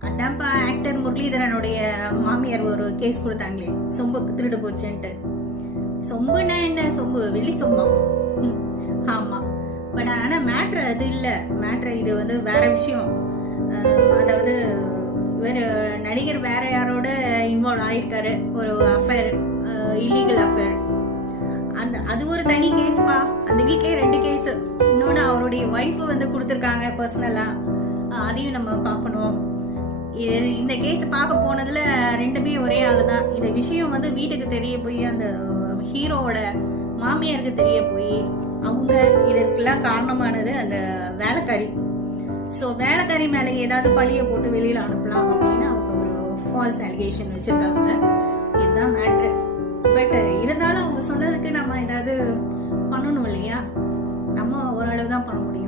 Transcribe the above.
அதான்ப்பா ஆக்டர் முரளிதரனுடைய மாமியார் ஒரு கேஸ் கொடுத்தாங்களே, சொம்புக்கு திருடு போச்சுன்ட்டு. சொம்புனா என்ன, சொம்பு வெள்ளி சொம்பம். ஆமா, பட் ஆனா மேட்ரு அது இல்ல. மேட்ரு இது வந்து வேற விஷயம். அதாவது வேற நடிகர் வேற யாரோட இன்வால்வ் ஆயிருக்காரு, ஒரு அஃபேர், இல்லீகல் அஃபேர். அது ஒரு தனி கேஸ்பா. அந்த வீட்லயே 2 கேஸ். இன்னொன்னு அவருடைய ஒய்ஃப் வந்து கொடுத்துருக்காங்க பர்சனலா, அதையும் நம்ம பார்க்கணும். இந்த கேஸ் பார்க்க போனதுல 2மே ஒரே ஆளு தான். இந்த விஷயம் வந்து வீட்டுக்கு தெரிய போய், அந்த ஹீரோவோட மாமியாருக்கு தெரிய போய், அவங்க இதற்கெல்லாம் காரணமானது அந்த வேலைக்காரி. ஸோ வேலைக்காரி மேலே ஏதாவது பழிய போட்டு வெளியில அனுப்பலாம் அப்படின்னு அவங்க ஒரு ஃபால்ஸ் அலிகேஷன் வச்சிருக்காங்க. இதுதான் மேட்ரு. பட் இருந்தாலும் அவங்க சொன்னதுக்கு நம்ம ஏதாவது பண்ணணும் இல்லையா? நம்ம ஓரளவு தான் பண்ண முடியும்.